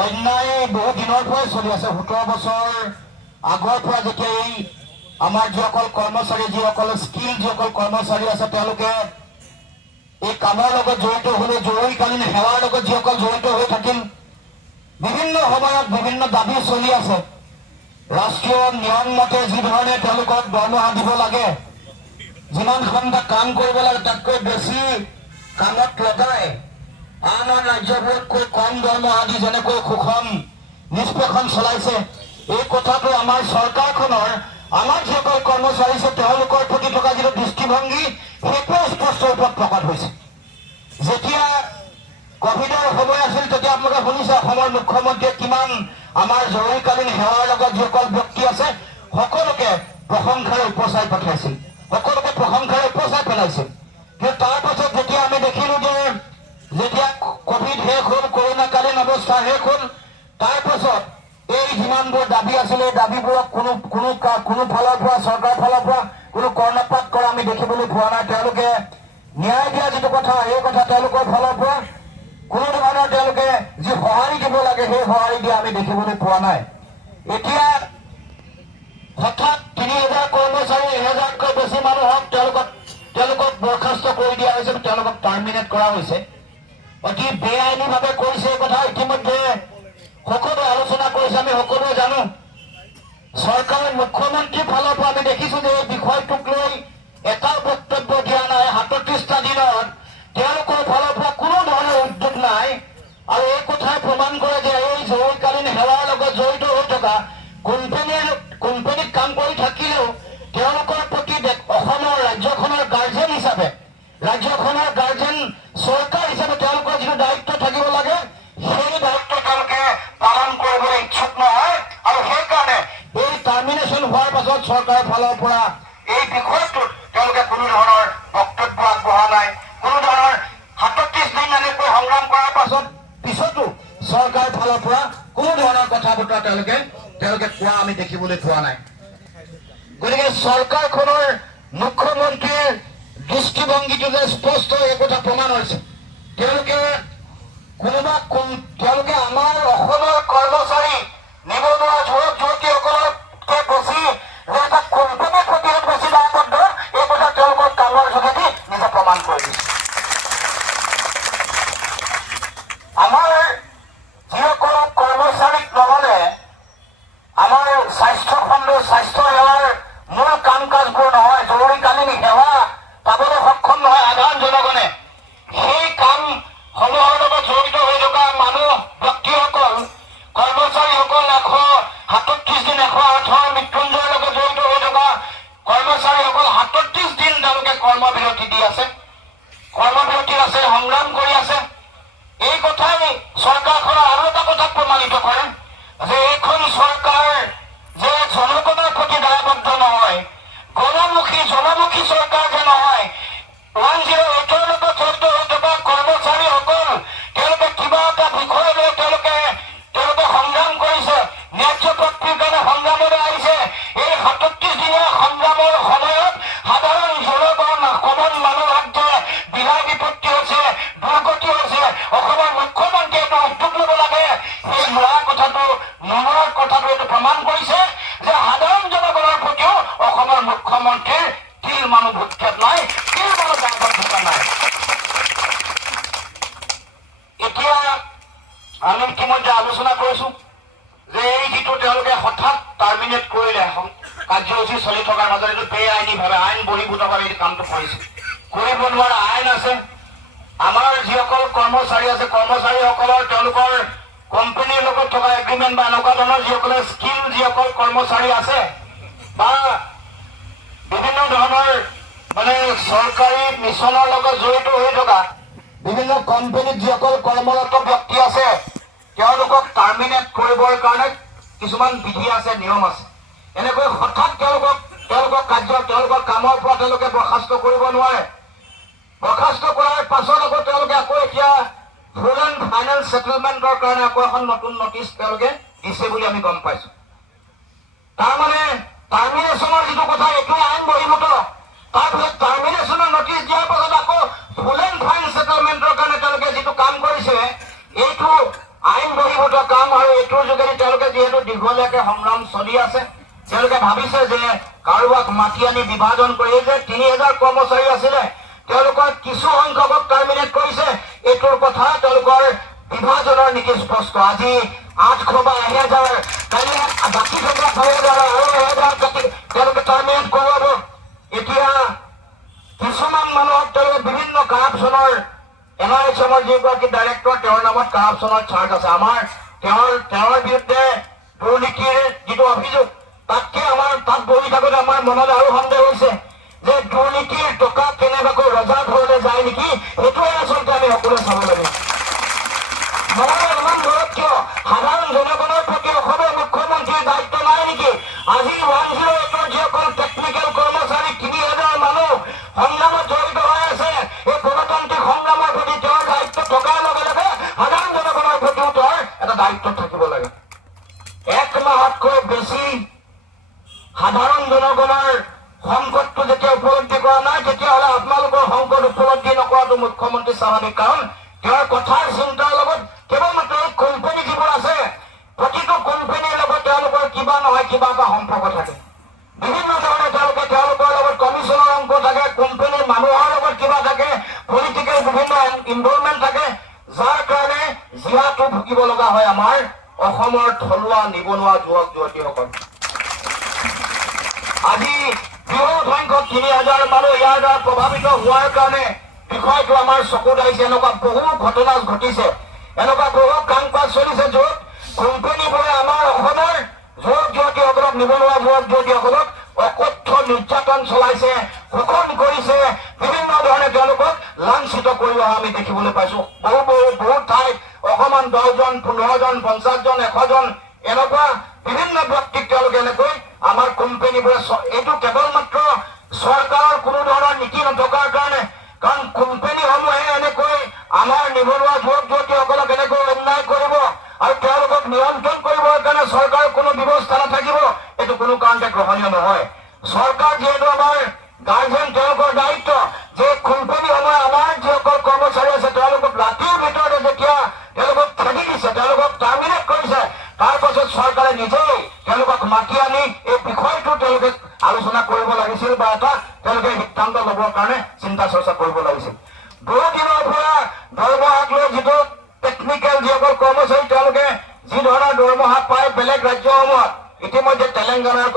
অন্যায় বহু দিনৰ পৰাই চলি আছে। 17 বছৰ আগৰ পৰা যেতিয়া এই আমাৰ যিসকল কৰ্মচাৰী, যিসকল স্কিল, যিসকল কৰ্মচাৰী আছে, তেওঁলোকে এই কামৰ লগত জড়িত হলে, জৰুৰীকালীন সেৱাৰ লগত যিসকল জড়িত হৈ থাকিল, বিভিন্ন সময়ত বিভিন্ন দাবী চলি আছে। ৰাষ্ট্ৰীয় নিয়ম মতে যি ধৰণে তেওঁলোকক দৰমহা দিব লাগে, যিমান ঘণ্টা কাম কৰিব লাগে তাতকৈ বেছি কামত লগাই আন আন ৰাজ্যবোৰতকৈ কম দৰমহা দি যেনেকৈ শোষণ নিষ্পেষণ চলাইছে, এই কথাটো আমাৰ চৰকাৰখনৰ, আমাৰ যিসকল কৰ্মচাৰী আছে তেওঁলোকৰ প্ৰতি থকা যিটো দৃষ্টিভংগী, সেইটোৱে স্পষ্ট ৰূপত প্ৰকাশ হৈছে। যেতিয়া কভিডৰ সময় আছিল তেতিয়া আপোনালোকে শুনিছে অসমৰ মুখ্যমন্ত্ৰীয়ে কিমান আমাৰ জৰুৰীকালীন সেৱাৰ লগত যিসকল ব্যক্তি আছে সকলোকে প্ৰশংসাৰে উপচাই পঠাইছিল, সকলোকে প্ৰশংসাৰে উপচাই পেলাইছিল। কিন্তু তাৰ পাছত যেতিয়া আমি দেখিলো যে যেতিয়া কভিড শেষ হ'ল, কৰোণাকালীন অৱস্থা শেষ হ'ল, তাৰ পাছত এই যিমানবোৰ দাবী আছিলে এই দাবীবোৰক কোনো ফালৰ পৰা, চৰকাৰৰ ফালৰ পৰা কোনো কৰ্ণপাত কৰা আমি দেখিবলৈ পোৱা নাই। তেওঁলোকে ন্যায় দিয়া যিটো কথা, এই কথা তেওঁলোকৰ ফালৰ পৰা কোনো ধৰণৰ তেওঁলোকে যি সঁহাৰি দিব লাগে সেই সঁহাৰি দিয়া আমি দেখিবলৈ পোৱা নাই। এতিয়া হঠাৎ 3000 কৰ্মচাৰী, 1000তকৈ বেছি মানুহক তেওঁলোকক বৰখাস্ত কৰি দিয়া হৈছে, তেওঁলোকক টাৰ্মিনেট কৰা হৈছে। অতি বেআইনীভাৱে কৰিছে, এই কথা ইতিমধ্যে সকলোৱে আলোচনা কৰিছে, আমি সকলোৱে জানো। চৰকাৰৰ মুখ্যমন্ত্ৰীৰ ফালৰ পৰা আমি দেখিছো যে এই বিষয়টোক লৈ এটাও বক্তব্য দিয়া নাই। 37টা দিনত তেওঁলোকৰ ফালৰ পৰা কোনো ধৰণৰ উদ্যোগ নাই। আৰু এই কথাই প্ৰমাণ কৰে যে এই জৰুৰীকালীন সেৱাৰ লগত জড়িত হৈ থকা কোম্পানীত কাম কৰি থাকিলেও তেওঁলোকৰ প্ৰতি অসমৰ ৰাজ্যখনৰ গাৰ্জেন হিচাপে, ৰাজ্যখনৰ গাৰ্জেন চৰকাৰ হিচাপে তেওঁলোকৰ যিটো দায়িত্ব থাকিব লাগে সেই দায়িত্ব তেওঁলোকে পালন কৰিবলৈ ইচ্ছুক নহয়। আৰু সেইকাৰণে এই টাৰ্মিনেশ্যন হোৱাৰ পাছত চৰকাৰৰ ফালৰ পৰা এই বিষয়টোত তেওঁলোকে কোনো ধৰণৰ বক্তব্য আগবঢ়া নাই। কোনো ধৰণৰ 37 দিন এনেকৈ সংগ্ৰাম কৰাৰ পিছতো চৰকাৰৰ ফালৰ পৰা কোনো ধৰণৰ কথা বতৰা তেওঁলোকে কোৱা আমি দেখিবলৈ পোৱা নাই। গতিকে চৰকাৰখনৰ মুখ্যমন্ত্ৰীৰ দৃষ্টিভংগীটো যে স্পষ্ট, এই কথা প্ৰমাণ হৈছে। তেওঁলোকে আমাৰ অসমৰ কৰ্মচাৰী, নিবনুৱা যুৱক যুৱতীসকলতকৈ বেছি যে এটা কোম্পানীৰ প্ৰতিশোধ বেছি দায়বদ্ধ, এই কথা তেওঁলোকৰ কামৰ যোগেদি নিজে প্ৰমাণ কৰি দিছে। আমাৰ যিসকল কৰ্মচাৰীক নহলে আমাৰ স্বাস্থ্য খণ্ডৰ স্বাস্থ্য সেৱাৰ মূল কাম কাজবোৰ নহয়, জৰুৰীকালীন সেৱা পাবলৈ সক্ষম নহয় সাধাৰণ জনগণে, সেই কাম সমূহৰ লগত জড়িত হৈ থকা মানুহ, ব্যক্তিসকল, কৰ্মচাৰীসকল 137 দিন, 108 মৃত্যুঞ্জয়ৰ লগত জড়িত হৈ থকা কৰ্মচাৰীসকল 37 দিন তেওঁলোকে কৰ্মবিৰতি দি আছে, কৰ্মবিৰতিত আছে, সংগ্ৰাম কৰি আছে। এই কথাই চৰকাৰখনৰ আৰু এটা কথা প্ৰমাণিত কৰে যে এইখন চৰকাৰ যে জনগণৰ প্ৰতি দায়বদ্ধ নহয়, জনমুখী চৰকাৰ যে নহয়। 108ৰ লগত জড়িত হৈ থকা কৰ্মচাৰীসকল তেওঁলোকে কিবা এটা বিষয় লৈ তেওঁলোকে সংগ্ৰাম কৰিছে, ন্যায্য প্ৰাপ্তিৰ কাৰণে সংগ্ৰামলৈ আহিছে। এই 37 দিনীয়া সংগ্ৰামৰ সময়ত সাধাৰণ জনগণ, অসমৰ মানুহৰ যে বিলাই বিপত্তি হৈছে, দুৰ্গতি হৈছে, অসমৰ মুখ্যমন্ত্ৰীয়ে এইটো উদ্যোগ ল'ব লাগে। সেই লোৱাৰ কথাটো এইটো প্ৰমাণ কৰিছে যে সাধাৰণ জনগণৰ প্ৰতিও অসমৰ মুখ্যমন্ত্ৰীৰ তিল মানুহ ভূক্ষেপ নাই, তিল মানুহ দায়বদ্ধতা নাই। এতিয়া আমি ইতিমধ্যে আলোচনা কৰিছো যে এই যিটো তেওঁলোকে হঠাৎ টাৰ্মিনেট কৰিলে, কাৰ্যসূচী চলি থকাৰ মাজত এইটো বেআইনীভাৱে, আইন বহিৰ্ভূতভাৱে এই কামটো কৰিছে। কৰিব নোৱাৰা আইন আছে। আমাৰ যিসকল কৰ্মচাৰী আছে, কৰ্মচাৰীসকলৰ তেওঁলোকৰ কোম্পানীৰ লগত থকা এগ্ৰিমেণ্ট বা এনেকুৱা ধৰণৰ যিসকলে স্কিল, যিসকল কৰ্মচাৰী আছে বা বিভিন্ন ধৰণৰ চৰকাৰী মিছনৰ লগত জড়িত হৈ থকা বিভিন্ন কোম্পানীত যিসকল কৰ্মৰত ব্যক্তি আছে তেওঁলোকক টাৰ্মিনেট কৰিবৰ কাৰণে কিছুমান বিধি আছে, নিয়ম আছে। এনেকৈ হঠাৎ তেওঁলোকৰ কামৰ পৰা তেওঁলোকে বৰ্খাস্ত কৰিব নোৱাৰে। বৰ্খাস্ত কৰাৰ পাছত আকৌ তেওঁলোকে আকৌ এতিয়া ফুল এণ্ড ফাইনেল ছেটেলমেণ্টৰ কাৰণে আকৌ এখন নতুন নটিচ তেওঁলোকে দিছে বুলি আমি গম পাইছো। তাৰমানে টাৰ্মিনেশ্যনৰ যিটো কথা এইটো আইন বহিৰ্ভূত, তাৰপিছত টাৰ্মিনেশ্যনৰ নটিচ দিয়াৰ পাছত আকৌ ফুল এণ্ড ফাইনেল ছেটেলমেণ্টৰ কাৰণে তেওঁলোকে যিটো কাম কৰিছে এইটো আইন বহিৰ্ভূত কাম, এইটোৰ যোগেদি তেওঁলোকে যিহেতু দীঘলীয়াকে সংগ্ৰাম চলি আছে, তেওঁলোকে ভাবিছে যে কাৰোবাক মাতি আনি বিভাজন কৰি যে ৩,০০০ কৰ্মচাৰী আছিলে তেওঁলোকৰ কিছু সংখ্যকক টাৰ্মিনেট কৰিছে। এইটোৰ কথা তেওঁলোকৰ বিভাজনৰ নীতি স্পষ্ট। আজি ৮০০ বা ১,০০০ কালি বাকী থকা ৬,০০০ আৰু ১,০০০ তেওঁলোকে টাৰ্মিনেট কৰোৱাব। এতিয়া কিছুমান মানুহক তেওঁলোকে বিভিন্ন কাৰাপশ্যনৰ NRSMৰ যিগৰাকী ডাইৰেক্টৰ তেওঁৰ নামত কাৰাপশ্যনৰ চাৰ্জ আছে। আমাৰ তেওঁৰ বিৰুদ্ধে দুৰ্নীতিৰ যিটো অভিযোগ তাতকে আমাৰ তাত বহি থাকোঁতে আমাৰ মনত আৰু সন্দেহ হৈছে যে দুৰ্নীতিৰ টকা কেনেবাকৈ ৰজাৰ ঘৰলৈ যায় নেকি, সেইটোৱে আচলতে আমি সকলোৱে চাব লাগে। আমাৰ ইমান দূৰত কিয় সাধাৰণ জনগণৰ প্ৰতি অসমৰ মুখ্যমন্ত্ৰীৰ দায়িত্ব নাই নেকি? আজি 108ৰ যিসকল টেকনিকেল কৰ্মচাৰী ৩,০০০ মানুহ সংগ্ৰামত জড়িত হৈ আছে, এই গণতান্ত্ৰিক সংগ্ৰামৰ প্ৰতি তেওঁৰ দায়িত্ব থকাৰ লগে লগে সাধাৰণ জনগণৰ প্ৰতিও তেওঁৰ এটা দায়িত্ব থাকিব লাগে। ১ মাহতকৈ বেছি সাধাৰণ জনগণৰ সংকটটো যেতিয়া উপলব্ধি কৰা নাই, তেতিয়াহ'লে আপোনালোকৰ সংকট উপলব্ধি নকৰাটো মুখ্যমন্ত্ৰী স্বাভাৱিক। কাৰণ তেওঁৰ কথাৰ চিন্তাৰ লগত কেৱল মাত্ৰ কোম্পানী যিবোৰ আছে, প্ৰতিটো কোম্পানীৰ লগত তেওঁলোকৰ কিবা নহয় কিবা এটা সম্পৰ্ক থাকে। বিভিন্ন ধৰণে তেওঁলোকৰ লগত কমিশ্যনৰ অংক থাকে, কোম্পানীৰ মানুহৰ লগত কিবা থাকে, পলিটিকেল বিভিন্ন ইনভলভমেণ্ট থাকে, যাৰ কাৰণে জীয়াটো ভুগিব লগা হয় আমাৰ অসমৰ থলুৱা নিবনুৱা যুৱক যুৱতীসকল। আজি বৃহৎ সংখ্যক ৩,০০০ মানুহ ইয়াৰ দ্বাৰা প্ৰভাৱিত হোৱাৰ কাৰণে বিষয়টো আমাৰ চকুত আহিছে। এনেকুৱা বহু ঘটনা ঘটিছে, এনেকুৱা বহু কাম কাজ চলিছে য'ত কোম্পানীবোৰে আমাৰ অসমৰ যুৱক যুৱতীসকলক, নিবনুৱা যুৱক যুৱতীসকলক অকথ্য নিৰ্যাতন চলাইছে, শোষণ কৰিছে, বিভিন্ন ধৰণে তেওঁলোকক লাঞ্ছিত কৰি অহা আমি দেখিবলৈ পাইছো। বহু ঠাইত অকমান ১০জন, ১৫জন, ৫০জন, ১০০জন এনেকুৱা বিভিন্ন ব্যক্তিক তেওঁলোকে এনেকৈ আমাৰ কোম্পানীবোৰে, এইটো কেৱল মাত্ৰ চৰকাৰৰ কোনো ধৰণৰ নীতি নথকাৰ কাৰণে, কাৰণ কোম্পানীসমূহে এনেকৈ আমাৰ নিবনুৱা যুৱক যুৱতীসকলক এনেকৈ অন্যায় কৰিব আৰু তেওঁলোকক নিয়ন্ত্ৰণ কৰিবৰ কাৰণে চৰকাৰৰ কোনো ব্যৱস্থা নাথাকিব, এইটো কোনো কাৰণতে গ্ৰহণীয় নহয়। চৰকাৰ যিহেতু আমাৰ গাৰ্জেন, তেওঁলোকৰ দায়িত্ব যে কোম্পানীসমূহে আমাৰ যিসকল কৰ্মচাৰী আছে তেওঁলোকক ৰাতিৰ ভিতৰতে যেতিয়া তেওঁলোকক খেদি দিছে, তেওঁলোকক টাৰ্মিনেট কৰিছে, তাৰ পাছত চৰকাৰে নিজেই তেওঁলোকক মাতি আনি এই বিষয়টো তেওঁলোকে আলোচনা কৰিব লাগিছিল বা এটা তেওঁলোকে সিদ্ধান্ত ল'বৰ কাৰণে চিন্তা চৰ্চা কৰিব লাগিছিল। বহু দিনৰ পৰা দৰমহাক লৈ যিটো টেকনিকেল যিসকল কৰ্মচাৰী তেওঁলোকে যি ধৰণৰ দৰমহা পায় বেলেগ ৰাজ্যসমূহত, ইতিমধ্যে তেলেংগানাৰ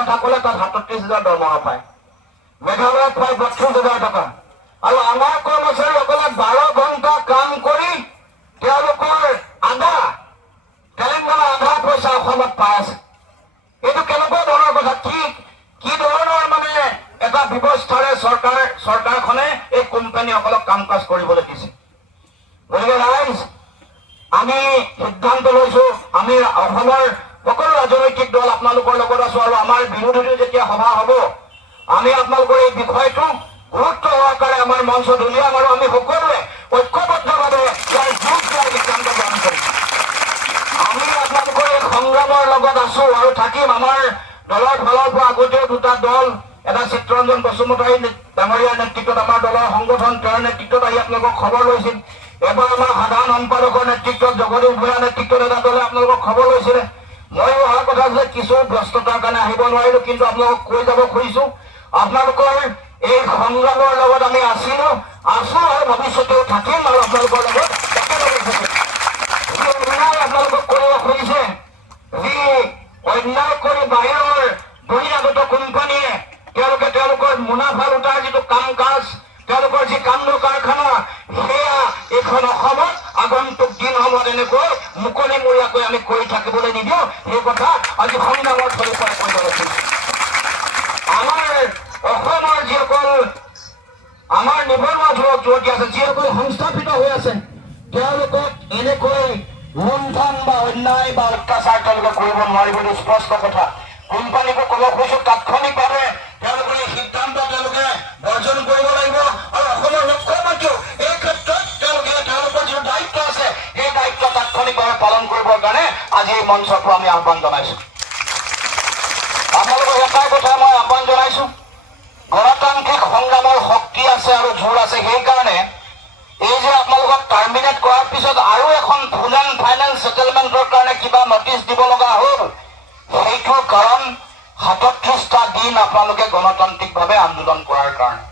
কথা ক'লে তাত ৩৭,০০০ দৰমহা পায়, মেঘালয়ত প্ৰায় ৩২,০০০ টকা। আৰু আমাৰ কৰ্মচাৰীসকলে ১২ ঘণ্টা কাম কৰি তেওঁলোকৰ আধা, তেলেংগানা আধা পইচা অসমত পাই আছে। এইটো কেনেকুৱা ধৰণৰ কথা? কি ধৰণৰ মানে এটা ব্যৱস্থাৰে চৰকাৰখনে এই কোম্পানীসকলক কাম কাজ কৰিবলৈ দিছে? গতিকে ৰাইজ, আমি সিদ্ধান্ত লৈছো, আমি অসমৰ সকলো ৰাজনৈতিক দল আপোনালোকৰ লগত আছো আৰু আমাৰ বিৰোধীটো যেতিয়া সভা হ'ব, আমি আপোনালোকৰ এই বিষয়টো গুৰুত্ব সহকাৰে আমাৰ মঞ্চত উলিয়াম আৰু আমি সকলোৱে ঐক্যবদ্ধভাৱে ইয়াৰ যোগ দিয়াৰ সিদ্ধান্ত গ্ৰহণ কৰিম। আমি আপোনালোকৰ এই সংগ্ৰামৰ লগত আছো আৰু থাকিম। আমাৰ দলৰ ফালৰ পৰা আগতেও 2টা দল, এটা চিত্ৰৰঞ্জন বসুমতাৰী ডাঙৰীয়াৰ নেতৃত্বত আমাৰ দলৰ সংগঠন, তেওঁৰ নেতৃত্বত আহি আপোনালোকক খবৰ লৈছিল। এবাৰ আমাৰ সাধাৰণ সম্পাদকৰ নেতৃত্বত, জগদীশ ভূঞাৰ নেতৃত্বত এটা দলে আপোনালোকক খবৰ লৈছিলে। ময়ো অহা কথা যে কিছু ব্যস্ততাৰ কাৰণে আহিব নোৱাৰিলো, কিন্তু আপোনালোকক কৈ যাব খুজিছো, আপোনালোকৰ এই সংগ্ৰামৰ লগত আমি আছো আৰু ভৱিষ্যতেও থাকিম আৰু আপোনালোকৰ লগত একেলগে থাকিম। যি অন্যায় আপোনালোকক কৰিব খুজিছে, যি অন্যায় কৰি বাহিৰৰ বহিৰাগত কোম্পানীয়ে তেওঁলোকৰ মুনাফা লুটাৰ যিটো কাম কাজ, তেওঁলোকৰ যি কাণ্ড কাৰখানা, সেয়া এইখন অসমত আগন্তুক দিনসমূহত এনেকৈ মুকলিমূৰীয়াকৈ আমি কৰি থাকিবলৈ নিদিওঁ। সেই কথা আজি সংগ্ৰামৰ ফালৰ পৰা কৈ লৈছো। আমাৰ অসমৰ যিসকল আমাৰ নিবনুৱা যুৱক যুৱতী আছে, যিসকল সংস্থাপিত হৈ আছে, তেওঁলোকক এনেকৈ লুণ্ঠন বা অন্যায় বা অত্যাচাৰ তেওঁলোকে কৰিব নোৱাৰিব, স্পষ্ট কথা। কোম্পানীকো ক'ব খুজিছো, তাৎক্ষণিকভাৱে তেওঁলোকৰ এই সিদ্ধান্ত তেওঁলোকে বৰ্জন কৰিব লাগিব আৰু অসমৰ মুখ্যমন্ত্ৰীও এই ক্ষেত্ৰত তেওঁলোকৰ যিটো দায়িত্ব আছে, এই দায়িত্ব তাৎক্ষণিকভাৱে পালন কৰিবৰ কাৰণে আজি এই মঞ্চৰ পৰা আমি আহ্বান জনাইছো। আপোনালোকক এটাই কথা মই আহ্বান জনাইছো, গণতান্ত্ৰিক সংগ্ৰামৰ শক্তি আছে আৰু জোৰ আছে। সেইকাৰণে এই যে আপোনালোকক টাৰ্মিনেট কৰাৰ পিছত আৰু এখন ফুল এণ্ড ফাইনেল ছেটেলমেণ্টৰ গণতান্ত্ৰিকভাৱে আন্দোলন কৰাৰ কাৰণে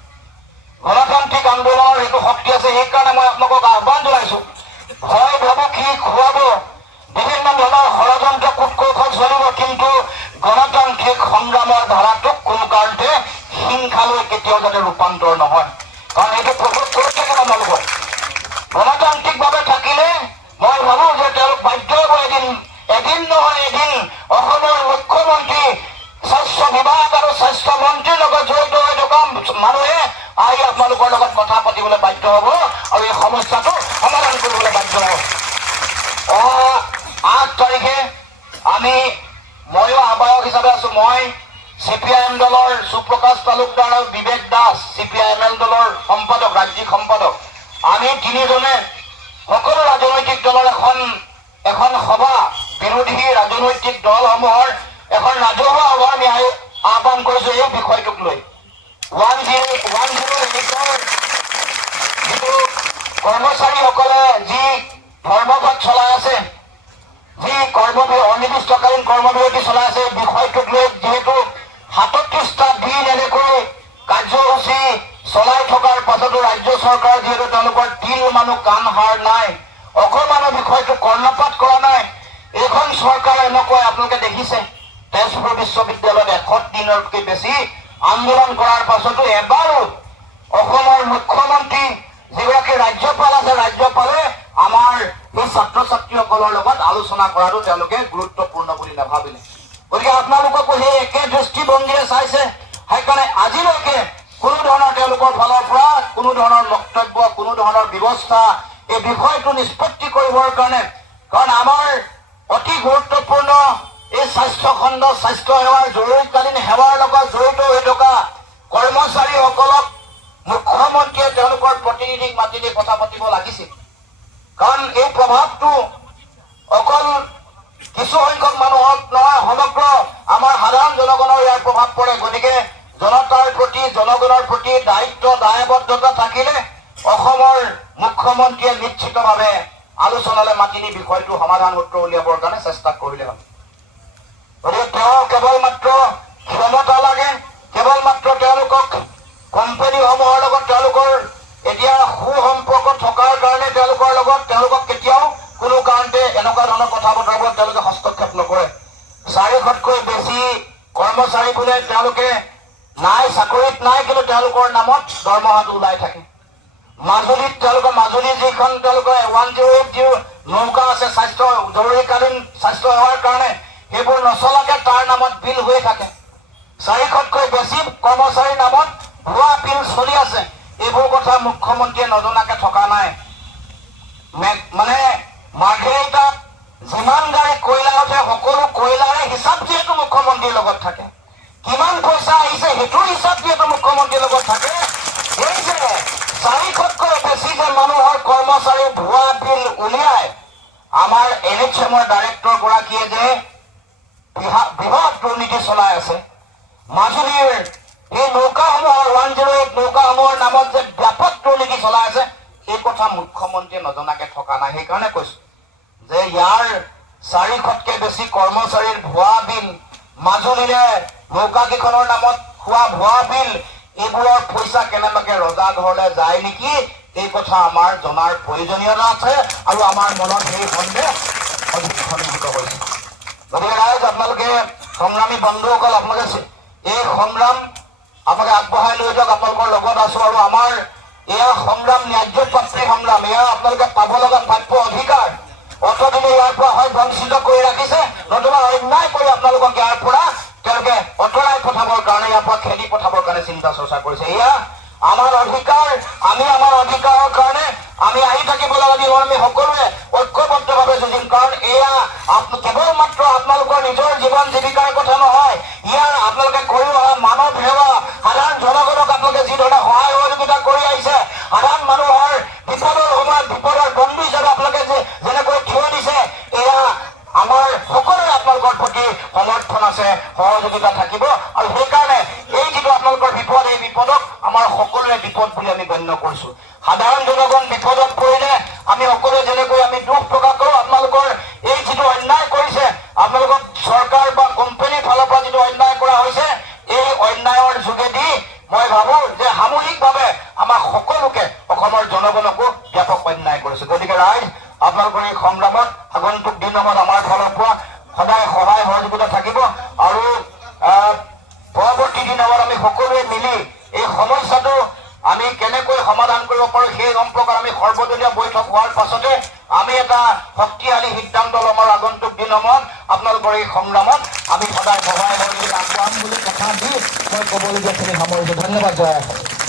গণতান্ত্ৰিক আন্দোলনৰ এইটো শক্তি আছে। সেইকাৰণে মই আপোনালোকক আহ্বান জনাইছো, ভয় ভাবুকি খুৱাব, বিভিন্ন ধৰণৰ ষড়যন্ত্ৰ কূটকৌশল চলিব, কিন্তু গণতান্ত্ৰিক সংগ্ৰামৰ ধাৰাটোক কোনো কাৰণতে হিংসালৈ কেতিয়াও যাতে ৰূপান্তৰ নহয়, কাৰণ এইটো প্ৰবোধ কৰি থাকে আপোনালোকক। গণতান্ত্ৰিকভাৱে থাকিলে মই ভাবো যে তেওঁলোক বাধ্য হ'ব এদিন নহয় এদিন অসমৰ মুখ্যমন্ত্ৰী, স্বাস্থ্য বিভাগ আৰু স্বাস্থ্য মন্ত্ৰীৰ লগত জড়িত হৈ থকা মানুহে আহি আপোনালোকৰ লগত কথা পাতিবলৈ বাধ্য হ'ব আৰু এই সমস্যাটো সমাধান কৰিবলৈ বাধ্য হ'ব। 8 তাৰিখে ময়ো আহ্বায়ক হিচাপে আছো। মই CPIM দলৰ সুপ্ৰকাশ তালুকদাৰ আৰু বিবেক দাস, CPIML দলৰ সম্পাদক, ৰাজ্যিক সম্পাদক, আমি তিনিজনে সকলো ৰাজনৈতিক দলৰ এখন সভা, বিৰোধী ৰাজনৈতিক দলসমূহৰ এখন ৰাজহুৱা সভা আমি আহ্বান কৰিছো এই বিষয়টোক লৈ। 108ৰ যিটো কৰ্মচাৰীসকলে যি ধৰ্মঘট চলাই আছে, যি অনিৰ্দিষ্টকালীন কৰ্মবিৰতি চলাই আছে, এই বিষয়টোক লৈ যিহেতু 37টা দিন এনেকৈ কাৰ্যসূচী চলাই থকাৰ পাছতো ৰাজ্য চৰকাৰ যিহেতু তেওঁলোকৰ তিল মানুহ কাণ হাৰ নাই, অকমানো বিষয়টো কৰ্ণপাত কৰা নাই। এইখন চৰকাৰে এনেকৈ আপোনালোকে দেখিছে তেজপুৰ বিশ্ববিদ্যালয়ত 100 দিনতকৈ বেছি আন্দোলন কৰাৰ পাছতো এবাৰো অসমৰ মুখ্যমন্ত্ৰী যিগৰাকী ৰাজ্যপাল আছে, ৰাজ্যপালে আমাৰ এই ছাত্ৰ ছাত্ৰীসকলৰ লগত আলোচনা কৰাটো তেওঁলোকে গুৰুত্বপূৰ্ণ বুলি নাভাবিলে। গতিকে আপোনালোককো সেই একে দৃষ্টিভংগীৰে চাইছে। সেইকাৰণে আজিলৈকে কোনো ধৰণৰ তেওঁলোকৰ ফালৰ পৰা কোনো ধৰণৰ বক্তব্য, কোনো ধৰণৰ ব্যৱস্থা এই বিষয়টো নিষ্পত্তি কৰিবৰ কাৰণে, কাৰণ আমাৰ অতি গুৰুত্বপূৰ্ণ এই স্বাস্থ্য খণ্ড, স্বাস্থ্য সেৱাৰ জৰুৰীকালীন সেৱাৰ লগত জড়িত হৈ থকা কৰ্মচাৰীসকলক মুখ্যমন্ত্ৰীয়ে তেওঁলোকৰ প্ৰতিনিধিক মাতি দি কথা পাতিব লাগিছিল। কাৰণ এই প্ৰভাৱটো অকল কিছু সংখ্যক মানুহক নহয়, সমগ্ৰ আমাৰ সাধাৰণ জনগণৰ ইয়াৰ প্ৰভাৱ পৰে। গতিকে জনতাৰ প্ৰতি, জনগণৰ প্ৰতি দায়িত্ব, দায়বদ্ধতা থাকিলে অসমৰ মুখ্যমন্ত্ৰীয়ে নিশ্চিতভাৱে আলোচনালৈ মাতি নি বিষয়টো সমাধান সূত্ৰ উলিয়াবৰ কাৰণে চেষ্টা কৰিলে হ'ল। গতিকে তেওঁ কেৱল মাত্ৰ ক্ষমতা লাগে, কেৱল মাত্ৰ তেওঁলোকক কোম্পানীসমূহৰ লগত তেওঁলোকৰ এতিয়া সুসম্পৰ্ক থকাৰ কাৰণে তেওঁলোকক কেতিয়াও কোনো কাৰণতে এনেকুৱা ধৰণৰ কথা বতৰাবোৰত তেওঁলোকে হস্তক্ষেপ নকৰে। 400তকৈ বেছি কৰ্মচাৰী বোলে তেওঁলোকে নাই, চাকৰিত নাই, কিন্তু তেওঁলোকৰ নামত দৰমহাটো ওলাই থাকে। মাজুলীত মাজুলী যিখন তেওঁলোকৰ 108 নৌকা আছে স্বাস্থ্য জৰুৰীকালীন স্বাস্থ্য সেৱাৰ কাৰণে, সেইবোৰ নচলাকে তাৰ নামত বিল হৈ থাকে। 400তকৈ বেছি কৰ্মচাৰীৰ নামত ভুৱা বিল চলি আছে। এইবোৰ কথা মুখ্যমন্ত্ৰীয়ে নজনাকে থকা নাই। মানে মাৰ্ঘেৰিটাত যিমান গাড়ী কয়লা উঠে, সকলো কয়লাৰে হিচাপ যিহেতু মুখ্যমন্ত্ৰীৰ লগত থাকে, কিমান পইচা আহিছে সেইটোৰ হিচাপ যিহেতু মুখ্যমন্ত্ৰীৰ লগত থাকে, এই যে 400তকৈ বেছি যে মানুহৰ কৰ্মচাৰী ভুৱা বিল উলিয়াই আমাৰ NHMৰ ডাইৰেক্টৰ গৰাকীয়ে যে বৃহৎ দুৰ্নীতি চলাই আছে, মাজুলীৰ এই নৌকাসমূহৰ 108 নৌকাসমূহৰ নামত যে ব্যাপক দুৰ্নীতি চলাই আছে, এই কথা মুখ্যমন্ত্ৰীয়ে নজনাকে থকা নাই। সেইকাৰণে কৈছো যে ইয়াৰ 400তকৈ বেছি কৰ্মচাৰীৰ ভুৱা বিল, মাজুলীৰে নৌকাকেইখনৰ নামত হোৱা ভুৱা বিল, এইবোৰৰ পইচা কেনেবাকে ৰজা ঘৰলৈ যায় নেকি, এই কথা আমাৰ জনাৰ প্ৰয়োজনীয়তা আছে আৰু আমাৰ মনত সেই সন্দেহ অধিক সন্নিহিত হৈছে। গতিকে ৰাইজ, আপোনালোকে সংগ্ৰামী বন্ধুসকল, আপোনালোকে এই সংগ্ৰাম আপোনালোকে আগবঢ়াই লৈ যাওক। আপোনালোকৰ লগত আছো আৰু আমাৰ এয়া সংগ্ৰাম ন্যায্যপ্ৰাপ্তি সংগ্ৰাম, এয়া আপোনালোকে পাব লগা প্ৰাপ্য অধিকাৰ। অতদিনে ইয়াৰ পৰা হয় বঞ্চিত কৰি ৰাখিছে, নতুবা অন্যায় কৰি আপোনালোকক ইয়াৰ পৰা তেওঁলোকে অঁতৰাই পঠাবৰ কাৰণে, ইয়াৰ পৰা খেদি পঠাবৰ কাৰণে চিন্তা চৰ্চা কৰিছে। এয়া আমাৰ অধিকাৰ, আমি আমাৰ অধিকাৰৰ কাৰণে আমি আহি থাকিব লাগিব। আমি সকলোৱে ঐক্যবদ্ধভাৱে যুঁজিম, কাৰণ এয়া কেৱল মাত্ৰ আপোনালোকৰ নিজৰ জীৱন জীৱিকাৰ কথা নহয়, ইয়াৰ আপোনালোকে কৰি অহা মানৱ সেৱা, সাধাৰণ জনগণক আপোনালোকে যি ধৰণে সহায় সহযোগিতা কৰি আহিছে, সাধাৰণ মানুহৰ বিপদৰ সময়ত বিপদৰ বন্ধু হিচাপে আপোনালোকে যেনেকৈ থিয় দিছে, এয়া আমাৰ সকলোৰে আপোনালোকৰ প্ৰতি সমৰ্থন আছে, সহযোগিতা থাকিব। আৰু সেইকাৰণে এই যিটো আপোনালোকৰ বিপদ, এই বিপদক আমাৰ সকলোৰে বিপদ বুলি আমি গণ্য কৰিছো। সাধাৰণ জনগণ বিপদত পৰিলে আমি সকলোৱে যেনেকৈ আমি দুখ প্ৰকাশ কৰো, আপোনালোকৰ এই যিটো অন্যায় কৰিছে, আপোনালোকক চৰকাৰ বা কোম্পানীৰ ফালৰ পৰা যিটো অন্যায় কৰা হৈছে, এই অন্যায়ৰ যোগেদি মই জনগণকো ব্যাপক অন্যায় কৰিছে। গতিকে ৰাইজ আপোনালোকৰ এই সংগ্ৰামত আগন্তুক দিনত আমাৰ ফালৰ পৰা সদায় সহায় সহযোগিতা থাকিব আৰু পৰৱৰ্তী দিনত আমি সকলোৱে মিলি এই সমস্যাটো আমি কেনেকৈ সমাধান কৰিব পাৰো সেই সম্পৰ্কত আমি সৰ্বদলীয় বৈঠক হোৱাৰ পাছতে আমি এটা শক্তিশালী সিদ্ধান্ত ল'ম আৰু আগন্তুক দিনত আপোনালোকৰ এই সংগ্ৰামত আমি সদায় সহায় সহযোগিতা আগবঢ়াম বুলি কথা দি মই ক'বলগীয়াখিনি সামৰিছোঁ। ধন্যবাদ। জয় অসম।